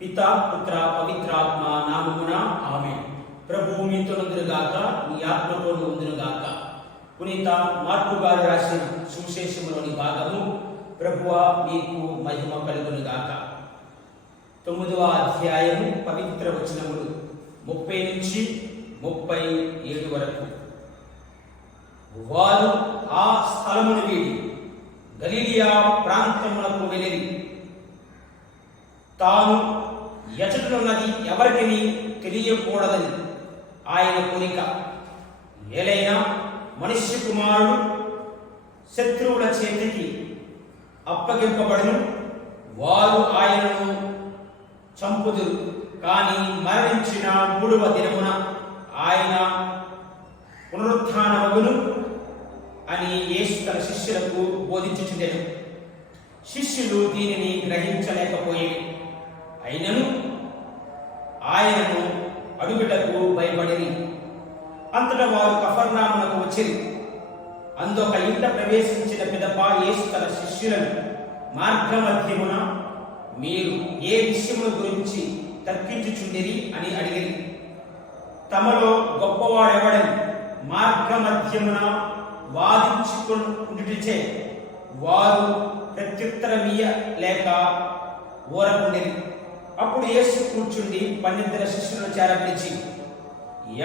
పితా పుత్ర పవిత్రాత్మ నామమున ఆమేన్. ప్రభువు మీతో నుందురుగాక, మీ ఆత్మతో నుందురుగాక. పునీత మార్కు గారు రాసిన సువిశేషములోని భాగము. ప్రభువా మీకు మహిమ కలుగునుగాక. 9వ అధ్యాయము పవిత్ర వచనములు 30 నుంచి 37 వరకు. వారు ఆ స్థలమును వీడి గలిలియా ప్రాంతములకు వెళ్ళిరి. తాను ఎచటనున్నది ఎవరికీ తెలియకూడదని ఆయన కోరిక. ఏలైనా మనుష్య కుమారుడు శత్రువుల చేతికి అప్పగింపబడును, వారు ఆయనను చంపుదురు. కానీ మరణించిన 3వ దినమున ఆయన పునరుత్థానమగును అని యేసు తన శిష్యులకు బోధించుచుండెను. శిష్యులు దీనిని గ్రహించలేకపోయేవి. అయినను ఆయనను అడుగుటకు భయపడిరి. అంతటా వారు కఫర్నామునకు వచ్చిరి. అందొక ఇంట ప్రవేశించిన పిదప యేసు తన శిష్యులను మార్గమధ్యమున మీరు ఏ విషయముల గురించి తర్కించుచుండిరి అని అడిగిరి. తమలో గొప్పవాడెవడని మార్గమధ్యమున వాదించుకుంటుచే వారు ప్రత్యుత్తరమీయ లేక ఊరకుండిరి. అప్పుడు యేసు కూర్చుండి 12 శిష్యులను చేరపిలిచి,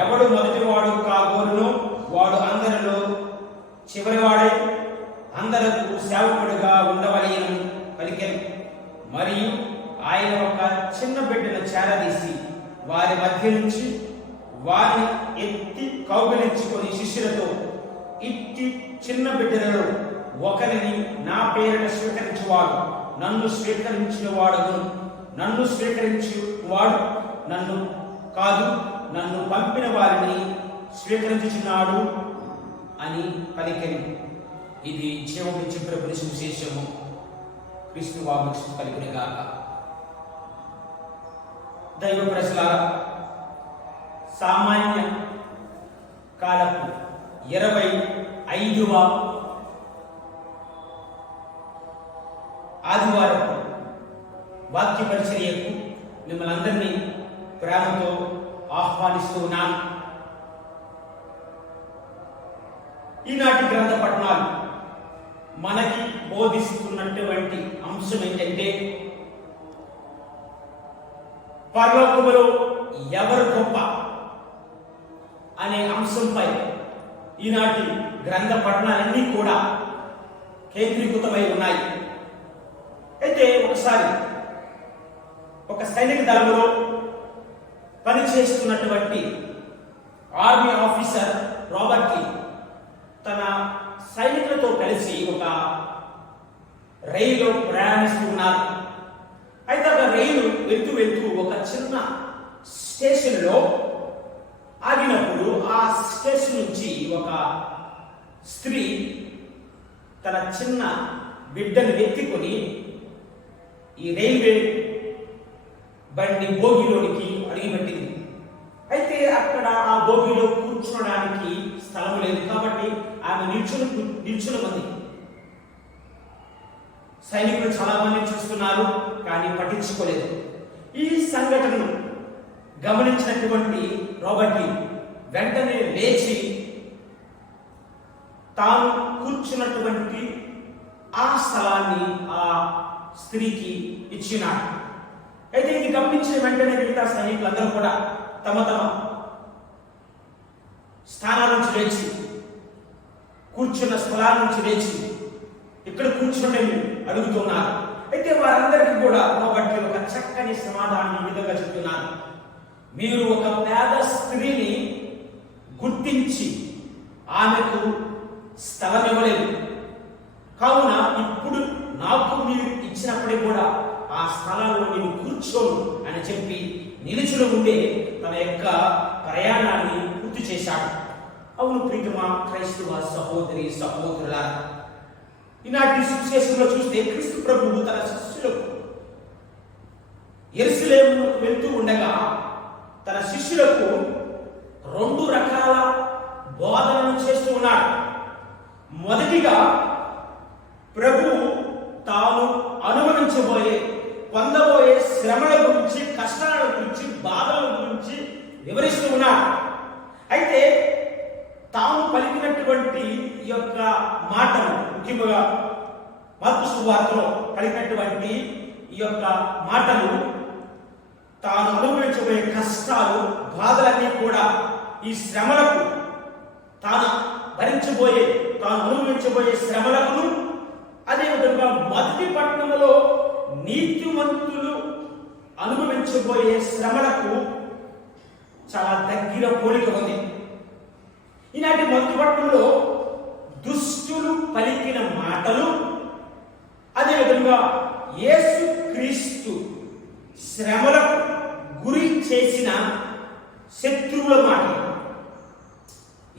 ఎవడు మొదటివాడు కాగోరునో వాడు అందరిలో చివరివాడై అందరకు సేవకుడుగా ఉండవలెనని పలికెను. మరియు ఆయన ఒక చిన్న బిడ్డను చేరదీసి వారి మధ్య నుంచి వారిని ఎత్తి కౌగిలించుకొని శిష్యులతో, ఇట్టి చిన్న బిడ్డలలో ఒకరిని నా పేరిట స్వీకరించువాడు నన్ను స్వీకరించిన వాడును, నన్ను స్వీకరించువాడు నన్ను కాదు, నన్ను పంపిన వారిని స్వీకరించుచున్నాడు అని పలికెను. ఇది జీవమిచ్చి ప్రభుని సువిశేషము. క్రీస్తు వామక్ష పలికినగాక. దైవ ప్రజలారా, సామాన్య కాలపు 25వ ఆదివారపు వాక్య పరిచర్యకు మిమ్మల్ని అందరినీ ప్రేమతో ఆహ్వానిస్తూ ఉన్నాను. ఈనాటి గ్రంథ పఠనాలు మనకి బోధిస్తున్నటువంటి అంశం ఏంటంటే, పరలోకములో ఎవరు గొప్ప అనే అంశంపై ఈనాటి గ్రంథ పఠనాలన్నీ కూడా కేంద్రీకృతమై ఉన్నాయి. అయితే ఒకసారి ఒక సైనిక దళంలో పనిచేస్తున్నటువంటి ఆర్మీ ఆఫీసర్ రాబర్ట్ తన సైనికులతో కలిసి ఒక రైలు ప్రయాణిస్తున్నారు. అయితే ఒక రైలు వెళ్తూ ఒక చిన్న స్టేషన్లో ఆగినప్పుడు ఆ స్టేషన్ నుంచి ఒక స్త్రీ తన చిన్న బిడ్డను ఎత్తుకొని ఈ రైల్వే బండి బోగిలోనికి అడిగిపెట్టింది. అయితే అక్కడ ఆ బోగిలో కూర్చోడానికి స్థలం లేదు కాబట్టి ఆమె నిల్చుని మంది. సైనికులు చాలా మంది చూస్తున్నారు కానీ పట్టించుకోలేదు. ఈ సంఘటనను గమనించినటువంటి రాబర్ట్ వెంటనే లేచి తాను కూర్చున్నటువంటి ఆ స్థలాన్ని ఆ స్త్రీకి ఇచ్చినాడు. అయితే ఇది గమనించిన వెంటనే మిగతా సైనికులందరూ కూడా తమ తమ స్థానాల నుంచి లేచి, కూర్చున్న స్థలాల నుంచి లేచి ఇక్కడ కూర్చుని అడుగుతున్నారు. అయితే వారందరికీ కూడా రాబర్ట్ ఒక చక్కని సమాధానం ఈ విధంగా చెప్తున్నారు. మీరు ఒక పేద స్త్రీని గుర్తించి ఆమెకు స్థలం ఇవ్వలేదు, కావున ఇప్పుడు నాకు మీరు ఇచ్చినప్పుడే కూడా ఆ స్థలంలో నేను కూర్చోను అని చెప్పి నిలుచుని ఉండే తన యొక్క ప్రయాణాన్ని పూర్తి చేశాడు. అవును ప్రియమా క్రైస్తవ సహోదరి సహోదరులారా, ఈనాటి సువిశేషంలో చూస్తే క్రీస్తు ప్రభువు తన శిష్యులకు యెరూషలేముకు వెళ్తూ ఉండగా తన శిష్యులకు 2 రకాల బోధనలు చేస్తూ ఉన్నాడు. మొదటిగా ప్రభువు తాను అనుభవించబోయే పొందబోయే శ్రమల గురించి వివరిస్తూ ఉన్నారు. అయితే తాము పలికినటువంటి ఈ యొక్క మాటలు, ముఖ్యంగా మార్కు సువార్తలో పలికినటువంటి ఈ యొక్క మాటలు, తాను అనుభవించబోయే కష్టాలు, బాధలన్నీ కూడా, ఈ శ్రమలకు, తాను అనుభవించబోయే శ్రమలకు, అదేవిధంగా మొదటి పట్టణంలో నీతిమంతులు అనుభవించబోయే శ్రమలకు చాలా దగ్గర పోలిక ఉంది. ఈనాటి మొదటి పట్టణంలో దుష్టులు పలికిన మాటలు, అదేవిధంగా యేసు క్రీస్తు శ్రమలకు గురి చేసిన శత్రువుల మాటలు.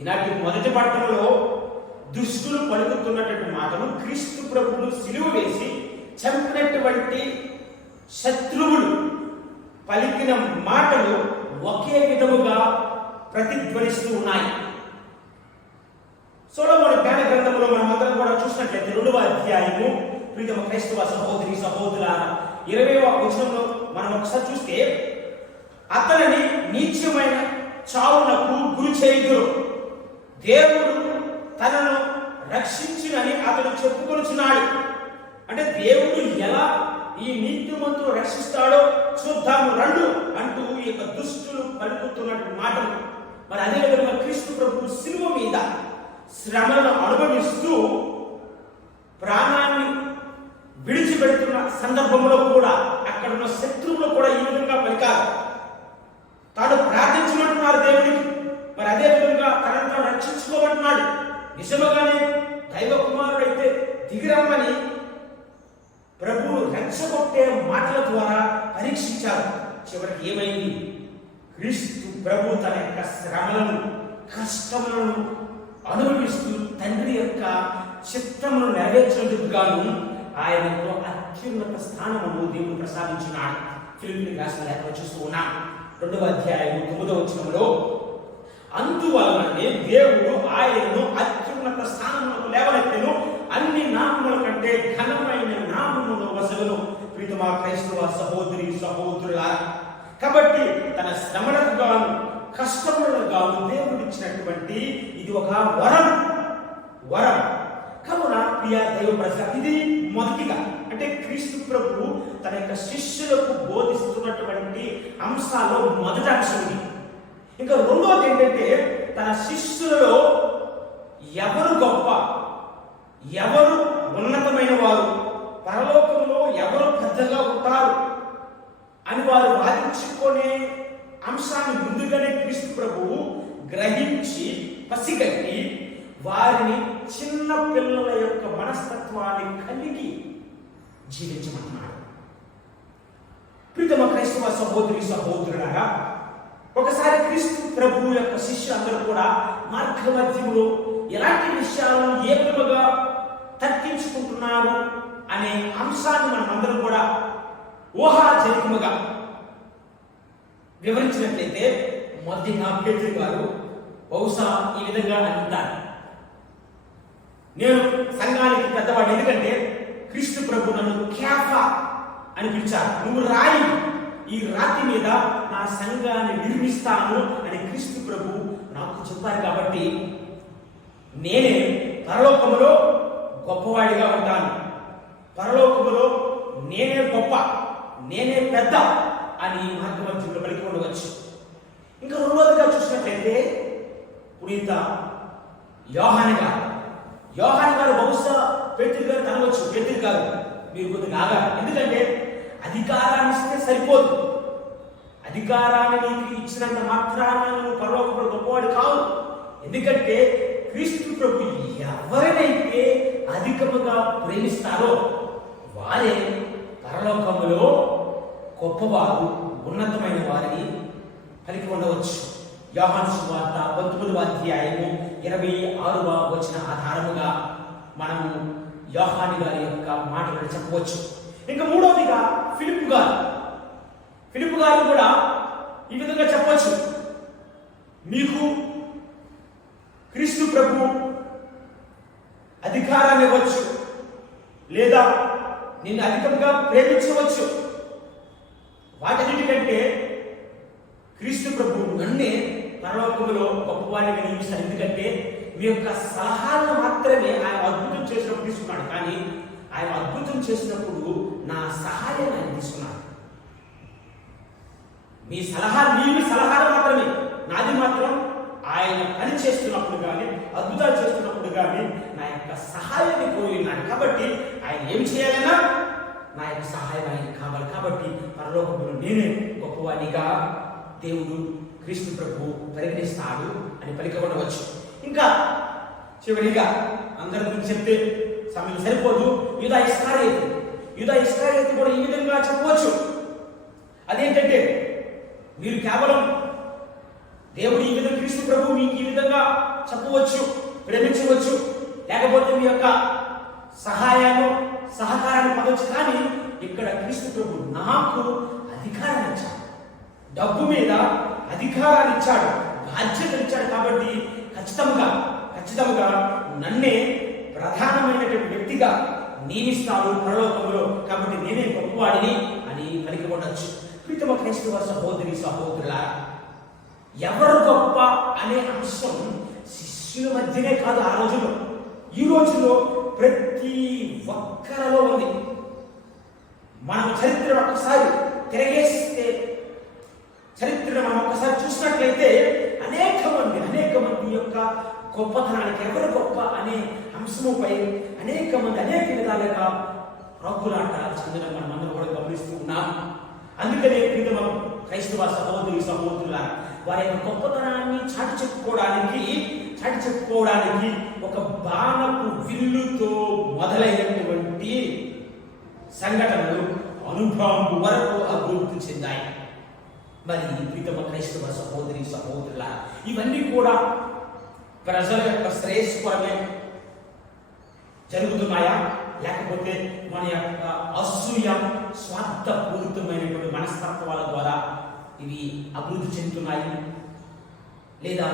ఈనాటి మొదటి పట్టణంలో దుష్టులు పలుకుతున్నటువంటి మాటలు, క్రీస్తు ప్రభువును సిలువ వేసి చంపినటువంటి శత్రువులు పలికిన మాటలు ఒకే విధముగా ప్రతిధ్వనిస్తూ ఉన్నాయి. సొలొమోను జ్ఞాన గ్రంథంలో మనం అందరం కూడా చూసినట్లయితే 2వ అధ్యాయము, ప్రియతమ క్రైస్తవ సహోదరి సహోదరులారా, 20వ వచనంలో మనం ఒకసారి చూస్తే, అతనిని నీచమైన చావునకు గురి చేయుదురు, దేవుడు తనను రక్షించునని అతడు చెప్పుకొనుచున్నాడు. అంటే దేవుడు ఎలా ఈ నీతిమంతులు రక్షిస్తాడో చూద్దాము రండు అంటూ ఈ యొక్క దుష్టులు పలుకుతున్నటువంటి మాటలు. మరి అదేవిధంగా క్రీస్తు ప్రభువు శిలువ మీద శ్రమలను అనుభవిస్తూ ప్రాణాన్ని విడిచిపెడుతున్న సందర్భంలో కూడా అక్కడ ఉన్న శత్రువులు కూడా ఈ విధంగా పలికారు. తాను ప్రార్థించమంటున్నారు దేవునికి, మరి అదే విధంగా తనను తాను రక్షించుకోమంటున్నాడు. నిజముగానే దైవ కుమారుడైతే దిగిరమ్మని ప్రభువు రెచ్చగొట్టే మాటల ద్వారా పరీక్షించారు. చివరికి ఏమైంది? క్రీస్తు ప్రభు తన యొక్క శ్రమలను, కష్టములను అనుభవిస్తూ తండ్రి యొక్క చిత్తమును నెరవేర్చేందుకు గాను ఆయనకు అత్యున్నత స్థానమును దేవుడు ప్రసాదించున్నాడు. ఫిలిప్పీయులకు రాసిన లేఖలో చూస్తూ ఉన్నాం. 2వ అధ్యాయము 9వ వచనములో, అందువలననే దేవుడు ఆయనను అత్యున్నత స్థానమునకు లేవనెత్తెను, అన్ని నామముల కంటే ఘనమైన నామమును వసగును. ప్రియతమ క్రైస్తవ సహోదరి సహోదరులారా, కాబట్టి తన శ్రమలకు గాను, కష్టములకు గాను దేవుడిచ్చినటువంటి ఇది ఒక వరం. కావున ప్రియ దైవ ప్రజల, ఇది మొదటిగా అంటే క్రీస్తు ప్రభు తన యొక్క శిష్యులకు బోధిస్తున్నటువంటి అంశాల్లో మొదటి అంశం ఇది. ఇంకా రెండవది ఏంటంటే, తన శిష్యులలో ఎవరు గొప్ప, ఎవరు ఉన్నతమైన వారు, పరలోకంలో ఎవరు పెద్దగా ఉంటారు అని వారు వాదించుకునే అంశాన్ని ముందుగానే క్రీస్తు ప్రభువు గ్రహించి పసిగట్టి వారిని చిన్న పిల్లల యొక్క మనస్తత్వాన్ని కలిగి జీవించమంటున్నాడు. ప్రియతమ క్రైస్తవ సహోదరి సహోదరులారా, ఒకసారి క్రీస్తు ప్రభువు యొక్క శిష్యులందరూ కూడా మార్గమధ్యంలో ఎలాంటి విషయాలను ఏ విధముగా తర్కించుకుంటున్నారు అనే అంశాన్ని మనం అందరం కూడా ఊహాజనితముగా వివరించినట్లయితే, మొదటిగా పేతురు గారు బహుశా ఈ విధంగా అంటారు, నేను సంఘానికి పెద్దవాడు, ఎందుకంటే క్రీస్తు ప్రభు నన్ను కేఫా అని పిలిచారు. నువ్వు రాయి, ఈ రాతి మీద నా సంఘాన్ని నిర్మిస్తాను అని క్రీస్తు ప్రభు నాకు చెప్పారు. కాబట్టి నేనే పరలోకములో గొప్పవాడిగా ఉంటాను, పరలోకములో నేనే గొప్ప, నేనే పెద్ద అని మార్గమధ్యంలో పలికి ఉండవచ్చు. ఇంకా రెండవదిగా చూసినట్లయితే పునీత యోహాను గారు బహుశా పేతురు గారు అనవచ్చు, పేతురు గారు మీరు కొద్దిగా ఆగాలి, ఎందుకంటే అధికారాన్ని ఇస్తే సరిపోదు, అధికారాన్ని నీకు ఇచ్చినంత మాత్రాన నువ్వు పరలోకంలో గొప్పవాడు కావు. ఎందుకంటే క్రీస్తు ప్రభు ఎవరినైతే అధికముగా ప్రేమిస్తారో వారే పరలోకములో గొప్పవారు, ఉన్నతమైన వారిని పలికి ఉండవచ్చు. యోహాను సువార్త 19వ అధ్యాయము 26వ వచన ఆధారముగా మనము యోహాను గారి యొక్క మాటలను చెప్పవచ్చు. ఇంకా మూడవదిగా ఫిలిప్పు గారు కూడా ఈ విధంగా చెప్పవచ్చు, మీకు క్రీస్తు ప్రభు అధికారాన్ని ఇవ్వచ్చు, లేదా నిన్ను అధికంగా ప్రేమించవచ్చు. వాటన్నిటికంటే క్రీస్తు ప్రభు నన్నే పరలోకములో గొప్పవాడిని నియమిస్తాడు. ఎందుకంటే మీ యొక్క సలహాలను మాత్రమే ఆయన అద్భుతం చేసినప్పుడు తీసుకున్నాడు, కానీ ఆయన అద్భుతం చేసినప్పుడు నా సహాయాన్ని ఆయన తీసుకున్నాడు. మీ సలహాలు మాత్రమే, నాది మాత్రం ఆయన పని చేస్తున్నప్పుడు కానీ అద్భుతాలు చేస్తున్నప్పుడు కానీ నా యొక్క సహాయాన్ని కోరి ఉన్నాడు. కాబట్టి ఆయన ఏం చేయాలన్నా నా యొక్క సహాయం ఆయన కావాలి. కాబట్టి పరలోకంలో నేనే గొప్పవాడిగా దేవుడు క్రీస్తు ప్రభు పరిగణిస్తాడు అని పలికబడవచ్చు. ఇంకా చివరిగా అందరి గురించి చెప్తే సమయం సరిపోదు. యూదా ఇస్కరియోతు కూడా ఈ విధంగా చెప్పవచ్చు. అదేంటంటే మీరు కేవలం దేవుడు ఈ విధంగా క్రీస్తు ప్రభు మీకు ఈ విధంగా చెప్పవచ్చు, ప్రేమించవచ్చు, లేకపోతే మీ యొక్క సహకారాన్ని పొందవచ్చు. కానీ ఇక్కడ క్రీస్తు ప్రభు నాకు అధికారాన్ని ఇచ్చాడు, డబ్బు మీద అధికారాన్ని ఇచ్చాడు, బాధ్యతలు ఇచ్చాడు. కాబట్టి ఖచ్చితంగా నన్నే ప్రధానమైనటువంటి వ్యక్తిగా నియమిస్తాడు పరలోకంలో. కాబట్టి నేనే గొప్పవాడిని అని పలికిపడవచ్చు. ప్రీతమ క్రైస్తవ సహోదరులారా, ఎవరు గొప్ప అనే అంశం శిష్యుల మధ్యనే కాదు, ఆ రోజులో ఈ రోజులో ప్రతి ఒక్కరిలో ఉంది. మనం చరిత్ర ఒక్కసారి తిరగేస్తే, చరిత్రను మనం ఒక్కసారి చూసినట్లయితే అనేక మంది యొక్క గొప్పతనానికి ఎవరు గొప్ప అనే అంశముపై అనేక మంది అనేక విధాలుగా రాకులాట చెందడం మనం అందరూ కూడా గమనిస్తూ ఉన్నాం. అందుకనే ప్రీతమ క్రైస్తవ సహోదరులారా, వారి యొక్క గొప్పతనాన్ని చాటి చెప్పుకోవడానికి ఒక బాణపు విల్లుతో మొదలైనటువంటి సంఘటనలు అనుభవం వరకు అభివృద్ధి చెందాయి. మరి ప్రీతమ క్రైస్తవ సహోదరులారా, ఇవన్నీ కూడా ప్రజల యొక్క శ్రేయస్కరమే జరుగుతున్నాయా, లేకపోతే మన యొక్క అసూయ స్వార్థపూరితమైనటువంటి మనస్తత్వాల ద్వారా ఇవి అభివృద్ధి చెందుతున్నాయి, లేదా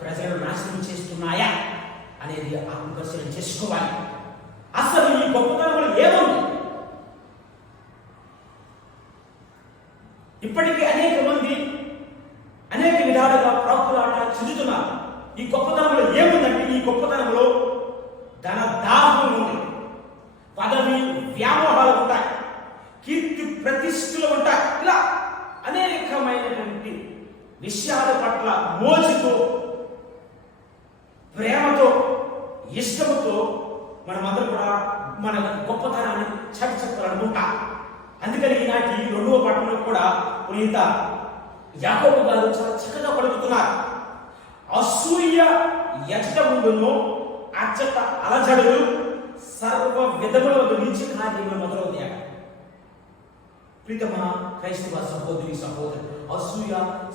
ప్రజలను నాశనం చేస్తున్నాయా అనేది ఆత్మపరిశీలన చేసుకోవాలి. అసలు ఈ గొప్పతనంలో ఏముంది? ఇప్పటికీ అనేక మంది అనేక విధాలుగా ప్రాకులాట చెందుతున్నారు. ఈ గొప్పతనంలో ఏముందంటే, ఈ గొప్పతనంలో ధన దాహం ఉంది, పదవి వ్యామోహాలు ఉంటాయి, కీర్తి ప్రతిష్టలు ఉంటాయి. ఇలా అనేకమైనటువంటి విషయాల పట్ల మోజుతో, ప్రేమతో, ఇష్టంతో మనమందరం కూడా మన గొప్పతనాన్ని చెప్పాలనుకుంటాం. అందుకని ఈనాటి 2వ పట్టణంలో కూడా పునీత యాకోబు గారు చాలా చక్కగా పలుకుతున్నారు. అసూయ ఎచ్చట ముందును అచ్చట అలజడులు సర్వ విధముల నీచ కార్యములు మొదలవుతాయి. ప్రీతమ క్రైస్తవ సహోదరు, అసూయ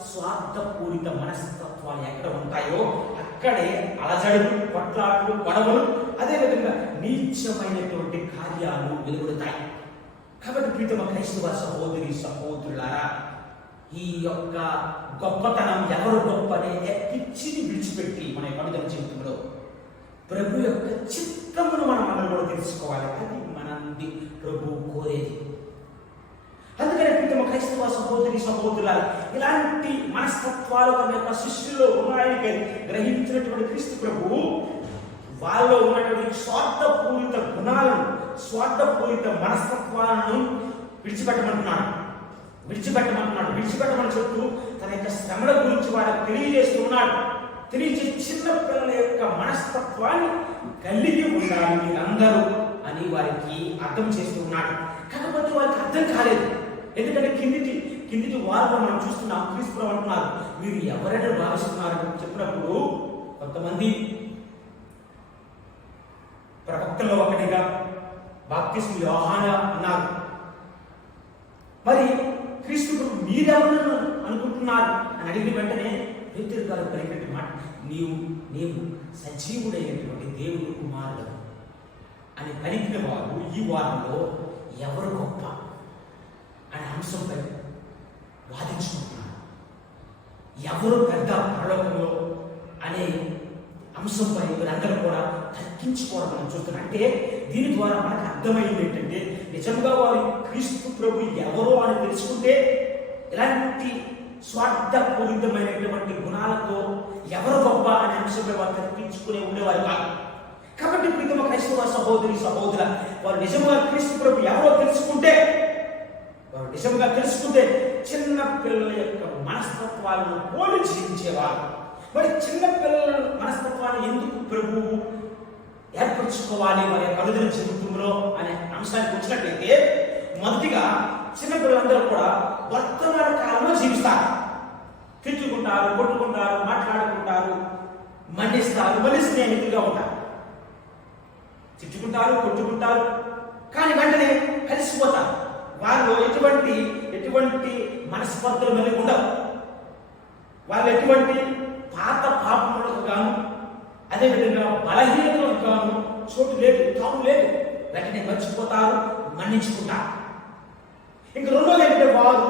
స్వార్థపూరిత మనస్తత్వాలు ఎక్కడ ఉంటాయో అక్కడే అలజడులు, కొట్లాట్లు, గొడవలు, అదేవిధంగా నీచమైనటువంటి కార్యాలు వెలువడతాయి. కాబట్టి ప్రీతమ క్రైస్తవ సహోదరులారా, ఈ యొక్క గొప్పతనం ఎవరు గొప్ప అనే పిచ్చిని విడిచిపెట్టి మన యొక్క జీవితంలో ప్రభు యొక్క చిత్తమును మనం కూడా తెలుసుకోవాలి. అది మనంది ప్రభు కోరేది. అందుకనే ప్రీతమ క్రైస్తవ సహోదరులారా, ఇలాంటి మనస్తత్వాలు తమ యొక్క శిష్యుల్లో ఉన్నాయని గ్రహించినటువంటి క్రీస్తు ప్రభు వాళ్ళలో ఉన్నటువంటి స్వార్థపూరిత గుణాలను, స్వార్థపూరిత మనస్తత్వాలను విడిచిపెట్టమంటున్నాడు. విడిచిపెట్టమని చెప్తూ తన యొక్క శ్రమల గురించి వారికి తెలియజేస్తున్నాడు. చిన్న పిల్లల యొక్క మనస్తత్వాన్ని కలిగి ఉండాలి మీరందరూ అని వారికి అర్థం చేస్తున్నాడు. కాకపోతే వారికి అర్థం కాలేదు. ఎందుకంటే కిందిటి వారిలో మనం చూస్తున్నాం, క్రీస్తు అంటున్నారు, మీరు ఎవరైనా భావిస్తున్నారు చెప్పినప్పుడు కొంతమంది ప్రవక్తల్లో ఒకటిగా బాప్తిస్మ యోహాను అన్నారు. మరి క్రీస్తు మీరెవరు అనుకుంటున్నారు అని అడిగిన వెంటనే పేతురు గారు పలికిన మాట, నీవు సజీవుడైనటువంటి దేవుని కుమారుడు అని పలికిన వారు ఈ వారంలో ఎవరు గొప్ప అనే అంశంపై వాదించుకుంటున్నారు. ఎవరు పెద్ద పరలోకంలో అనే అంశంపై వీరందరూ కూడా తర్కించుకోవడం మనం చూస్తున్నాం. అంటే దీని ద్వారా మనకు అర్థమైంది ఏంటంటే, నిజంగా వారు క్రీస్తు ప్రభు ఎవరో అని తెలుసుకుంటే ఇలాంటి స్వార్థపూరితమైనటువంటి గుణాలతో ఎవరు గొప్ప అనే అంశంపై వారు తప్పించుకునే ఉండేవారు కాదు. కాబట్టి ప్రియతమ క్రైస్తవ సహోదరి సహోదర, వారు నిజంగా క్రీస్తు ప్రభు ఎవరో తెలుసుకుంటే చిన్న పిల్లల యొక్క మనస్తత్వాలను పోలి జీవించేవారు. మరి చిన్న పిల్లల మనస్తత్వాన్ని ఎందుకు ప్రభువు ఏర్పరచుకోవాలి వారి యొక్క అనుదిన జీవితంలో అనే అంశానికి వచ్చినట్లయితే, మొదటిగా చిన్నపిల్లలందరూ కూడా వర్తమాన కాలంలో జీవిస్తారు. తిట్టుకుంటారు, కొట్టుకుంటారు, మాట్లాడుకుంటారు, మండిస్తారు, మళ్ళీ స్నేహితులుగా ఉంటారు. తిట్టుకుంటారు, కొట్టుకుంటారు, కానీ వెంటనే కలిసిపోతారు. వాళ్ళు ఎటువంటి మనస్పర్ధలు కలిగి ఉండవు. వాళ్ళు ఎటువంటి పాత పాపములకు గాను, అదేవిధంగా బలహీనతలకు గాను చోటు లేదు, తాము లేదు. వెంటనే మర్చిపోతారు, మన్నించుకుంటారు. ఇంక రెండోది ఏంటంటే, వారు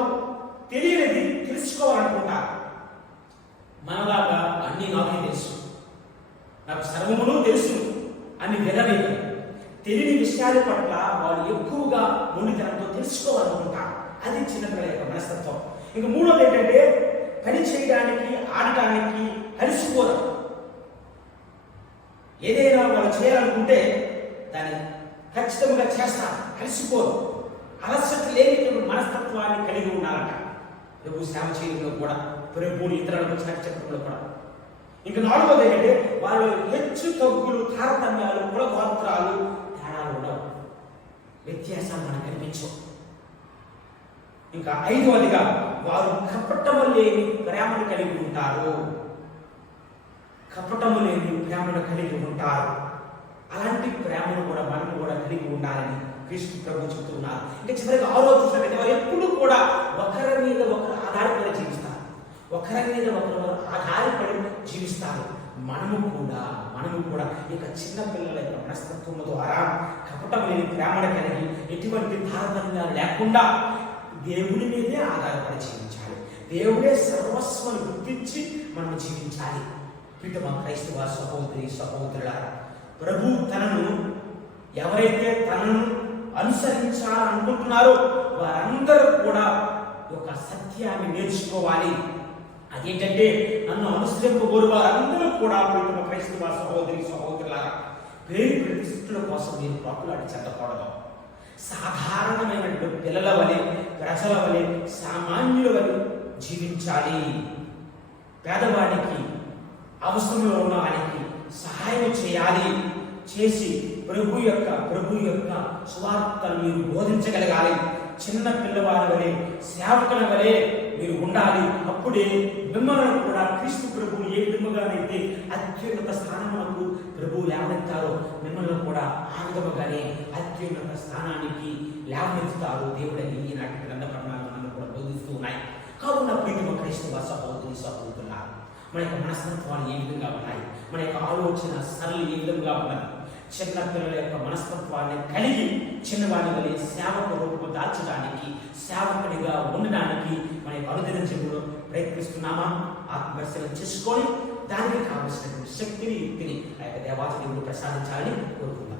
తెలియనిది తెలుసుకోవాలనుకుంటారు. మనలాగా అన్ని నాకే తెలుసు, నాకు సర్వమును తెలుసు అని వినలేదు. తెలియని విషయాల పట్ల వారు ఎక్కువగా మొండితనంతో తెలుసుకోవాలనుకుంటారు. అది చిన్నపిల్లల యొక్క మనస్తత్వం. ఇంక మూడోది ఏంటంటే, పని చేయడానికి, ఆడటానికి కలిసిపోరు. ఏదైనా వాళ్ళు చేయాలనుకుంటే దాన్ని ఖచ్చితంగా చేస్తారు, కలిసిపోరు. అలసట లేని మనస్తత్వాన్ని కలిగి ఉండాలంట. ప్రభు సేవ చేయడంలో కూడా, ప్రభువుని ఇతరులకు చెప్పడంలో కూడా. ఇంకా నాలుగోది ఏంటంటే, వాళ్ళు హెచ్చు తగ్గులు, తారతమ్యాలు, కులగోత్రాలు, తేడాలు ఉండవు, వ్యత్యాసాలు మనకు కనిపించవు. ఇంకా ఐదవదిగా వారు కపటము లేని ప్రేమను కలిగి ఉంటారు. కపటము లేని ప్రేమను కలిగి ఉంటారు. అలాంటి ప్రేమను కూడా మనం కూడా కలిగి ఉండాలని క్రీస్తు ప్రభు చెబుతున్నారు. ఇంకా చివరికి ఆలోచించినట్లయితే, వారు ఎప్పుడు కూడా ఒకరి మీద ఒకరు ఆధారపడి జీవిస్తారు, ఒకరి మీద ఒకరు ఆధారపడి జీవిస్తారు. మనము కూడా ఇక చిన్న పిల్లల యొక్క మనస్తత్వం ద్వారా కపటం లేని ప్రేమను కలిగి ఎటువంటి తారతమ్యాలు లేకుండా దేవుని మీదే ఆధారపడి జీవించాలి. దేవుడే సర్వస్వం గుర్తించి మనం జీవించాలి. ప్రియతమ క్రైస్తవ సహోదరి సహోదరులారా, ప్రభు ఎవరైతే తనను అనుసరించాలనుకుంటున్నారో వారందరూ కూడా ఒక సత్యాన్ని నేర్చుకోవాలి. అదేంటంటే, నన్ను అనుసరింపబోరు వారందరూ కూడా ప్రియతమ క్రైస్తవ సహోదరి సహోదరులారా, పేరు ప్రతిష్ఠల కోసం మీరు పాపులాడి చెందకూడదు. సాధారణమైనటువంటి పిల్లల వలె, ప్రజల వలె, సామాన్యుల వలె జీవించాలి. పేదవాడికి, అవసరంలో ఉన్న వారికి సహాయం చేయాలి. చేసి ప్రభు యొక్క సువార్తను మీరు బోధించగలగాలి. చిన్న పిల్లవారి వలె, సేవకుల వలె మీరు ఉండాలి. అప్పుడే మిమ్మల్ని కూడా క్రీస్తు ప్రభువు ఏ విధముగానైతే అత్యున్నత స్థానములకు ప్రభువు లేవనెత్తారో, మిమ్మల్ని కూడా ఆ విధముగానే అత్యున్నత స్థానానికి లేవనెత్తుతారు దేవుడని ఈనాటి గ్రంథ ప్రమాణాలను కూడా బోధిస్తూ ఉన్నాయి. కావున ప్రియతమ క్రైస్తవ సహోదరి సహోదరులారా, మన యొక్క మనస్తత్వాలు ఏ విధంగా ఉన్నాయి, మన యొక్క ఆలోచన సరళి ఏ విధంగా ఉన్నది. చిన్న పిల్లల యొక్క మనస్తత్వాన్ని కలిగి చిన్నవాడి వలె సేవకు రూపము దాల్చడానికి, సేవకునిగా ఉండడానికి మన యొక్క అనుదిన జీవులు ప్రయత్నిస్తున్నామా? ఆత్మపరిశీలన చేసుకొని దానికి కావలసినటువంటి శక్తిని, యుక్తిని ఆ యొక్క దేవాది దేవుడు ప్రసాదించాలని కోరుకుంటున్నాను.